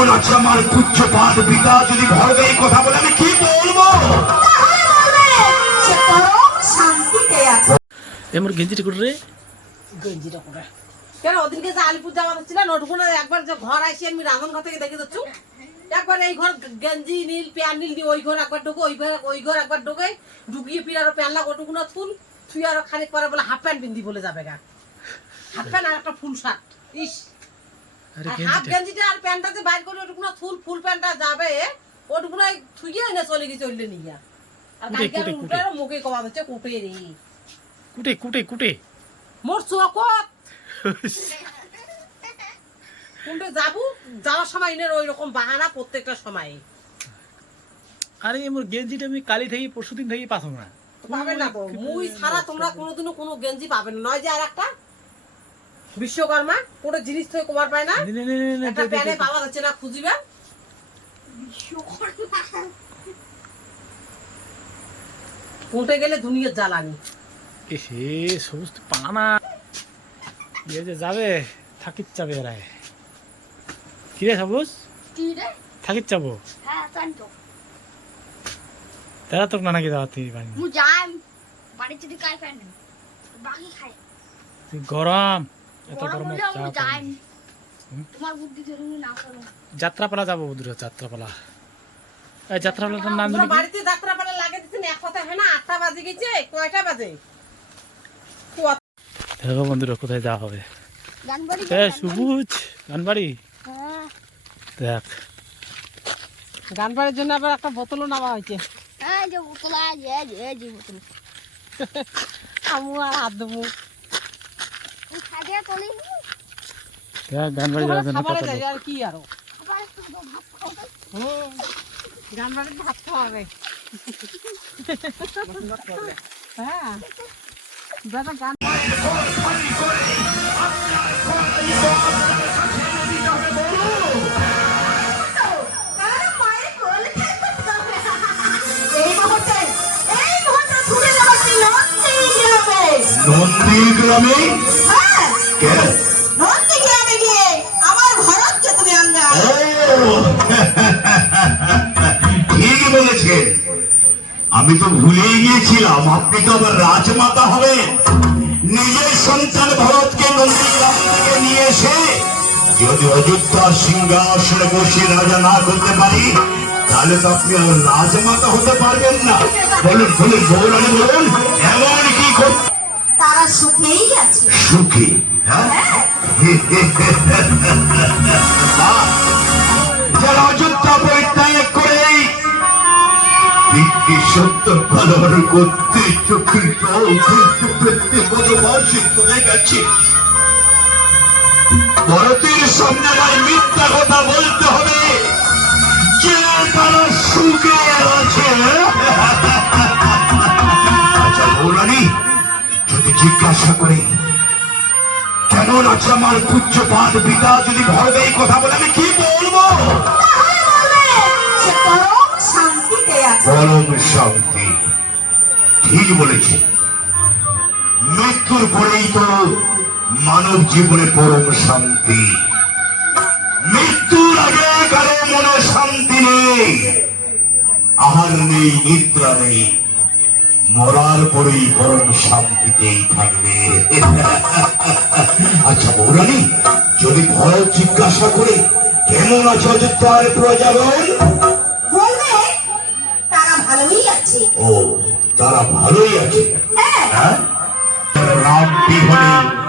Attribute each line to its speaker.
Speaker 1: কেমন আছে আমার পুচ্ছ পাঠ পিতা? যদি ভরবে এই কথা বলে আমি কি বলব?
Speaker 2: তাহলে বলবে সে পরম শান্তিতে আছে?
Speaker 3: এমন গেঞ্জিটা করে রে
Speaker 4: গঞ্জিটা করে কেন ওদিনকে যে আলিপুর যাওয়া হচ্ছিল নোটগুলো একবার যে ঘর আসি আমি রাধন ঘর থেকে দেখে যাচ্ছি? একবার এই ঘর গেঞ্জি নীল প্যান নীল দিয়ে ওই ঘর একবার ঢুকে ওই ঘর ওই ঘর একবার ঢুকে ঢুকিয়ে পিরারও প্যান লাগ ওটুকুনো ফুল তুই আরও খানিক পরে বলে হাফ প্যান্ট পিন্দি বলে যাবে গা। হাফ প্যান্ট আর একটা ফুল শার্ট। ইস।
Speaker 3: আরে
Speaker 4: আর হাফ
Speaker 3: গেঞ্জিটা।
Speaker 4: গেঞ্জিটা আর প্যান্টটা যে বাইর করে ওটুকুনো ফুল ফুল প্যান্টটা যাবে ওটুকুনো থুইয়ে এনে চলে গেছে ওইলে নিয়ে। আর কালকে
Speaker 3: কুটে,
Speaker 4: মুখে কমা হচ্ছে কুটে রে
Speaker 3: কুটে কুটে কুটে।
Speaker 4: মোর চকত কিন্তু যাব যাওয়ার সময় ওই রকম বাহানা প্রত্যেকটা সময়।
Speaker 3: আরে এমন গেঞ্জিটা আমি কালি থেকে পরশু থেকে পাথর না।
Speaker 4: মুই ছাড়া তোমরা কোনোদিনও কোনো গেঞ্জি পাবেন না। নয় যে আর একটা বিশ্বকর্মা কোনো জিনিস থেকে কমার পায় না। একটা প্যানে পাওয়া যাচ্ছে না খুঁজিবেন কোটে গেলে দুনিয়ার জ্বালানি
Speaker 3: এ হে সমস্ত পানা ইয়ে যে যাবে কিরে সবুজ?
Speaker 5: কি রে?
Speaker 3: থাকিত যাব?
Speaker 5: হ্যাঁ তো।
Speaker 3: তারা তোর নানাকে বাড়ি। গরম। এত
Speaker 5: গরম
Speaker 3: যাত্রাপালা যাব বুধুরা যাত্রাপালা। এই যাত্রাপালাটার নাম জানি
Speaker 4: বাড়িতে যাত্রা লাগে দিচ্ছেন এক কথা হয় না আটটা বাজে গেছে কয়টা বাজে?
Speaker 3: দেখো বন্ধুরা কোথায় যাওয়া হবে? এ সবুজ গানবাড়ি?
Speaker 5: হ্যাঁ।
Speaker 3: দেখ।
Speaker 4: গান পাড়ের জন্য আবার একটা বোতলও নেওয়া হয়েছে।
Speaker 5: হ্যাঁ যে বোতল আছে এই যে যে বোতল।
Speaker 4: আমু আর হাত দেবো খাবারে যাই আর কি আরও। গান ভাত হ্যাঁ দাদা গান
Speaker 2: কারণ
Speaker 1: আমি তো ভুলেই গিয়েছিলাম, আপনি তো আবার রাজমাতা হবেন। নিজের সন্তান ভরতকে নন্দীগ্রাম নিয়ে এসে যদি অযোধ্যার সিংহাসনে বসে রাজা না করতে পারি, তাহলে তো আপনি আর রাজমাতা হতে পারবেন না। বলুন বলুন বলুন বলুন।
Speaker 2: সুখেই আছে
Speaker 1: সুখী যারা অযোধ্যা পরিত্যাগ করে ভিত্তি সত্য? পালন করতে চোখের জল ফেলতে ফেলতে চলে গেছে। ভারতের সামনে মিথ্যা কথা বলতে হবে। জিজ্ঞাসা করে, কেমন আছে আমার পুচ্ছ পাঠ পিতা? যদি ভরবে এই কথা বলে আমি কি বলব?
Speaker 2: পরম
Speaker 1: শান্তি। ঠিক বলেছে। মৃত্যুর পরেই তো মানব জীবনে পরম শান্তি। মৃত্যুর আগে কারও মনে শান্তি নেই। আহার নেই, নিদ্রা নেই। মরার পরেই পরম শান্তিতেই থাকবে। আচ্ছা বৌরানী যদি ভয় জিজ্ঞাসা করে কেমন আছে অযোধ্যার প্রজাগণ?
Speaker 2: বলবে তারা ভালোই আছে।
Speaker 1: ও তারা ভালোই আছে।
Speaker 2: হ্যাঁ।
Speaker 1: হ্যাঁ? রাম বিহনে